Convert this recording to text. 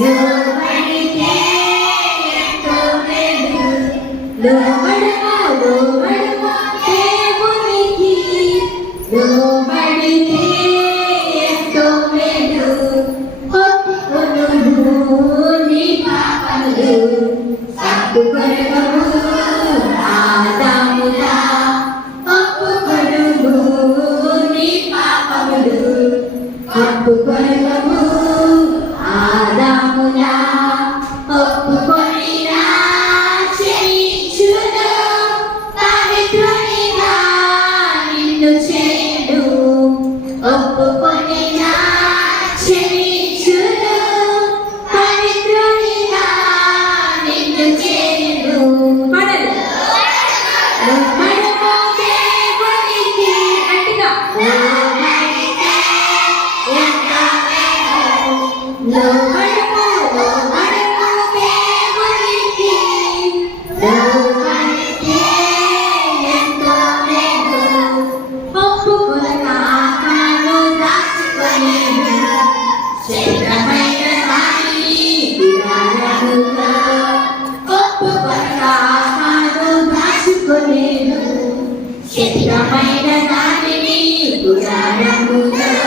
లోబడితే ఎంతో మేలు. లోబడమా లోబడమా దేవునికి. లోబడితే ఎంతో మేలు. ఒప్పుకొనుము నీ పాపములు. ఒప్పుకొనుము ఆదాములా. ఒప్పుకొనుము నీ పాపములు. ఒప్పుకొనుము ఆదాములా. ఒప్పుకొనినా క్షమించును. పవిత్రునిగా నిన్ను చేయును. ఒప్పుకొనినా క్షమించును. పవిత్రునిగా నిన్ను చేయును. పడలు లోబడమా దేవునికి. గట్టిగా లోబడితే ఎంతో మేలు. లోబడమా లోబడమా దేవునికి. లోబడితే ఎంతో మేలు. ఒప్పుకొనక ఆత్మను దాచుకొనేను. శరీరమైన దానిని గుడారముగా. ఒప్పుకొనక ఆత్మను దాచుకొనేను. శరీరమైన దానిని గుడారముగా.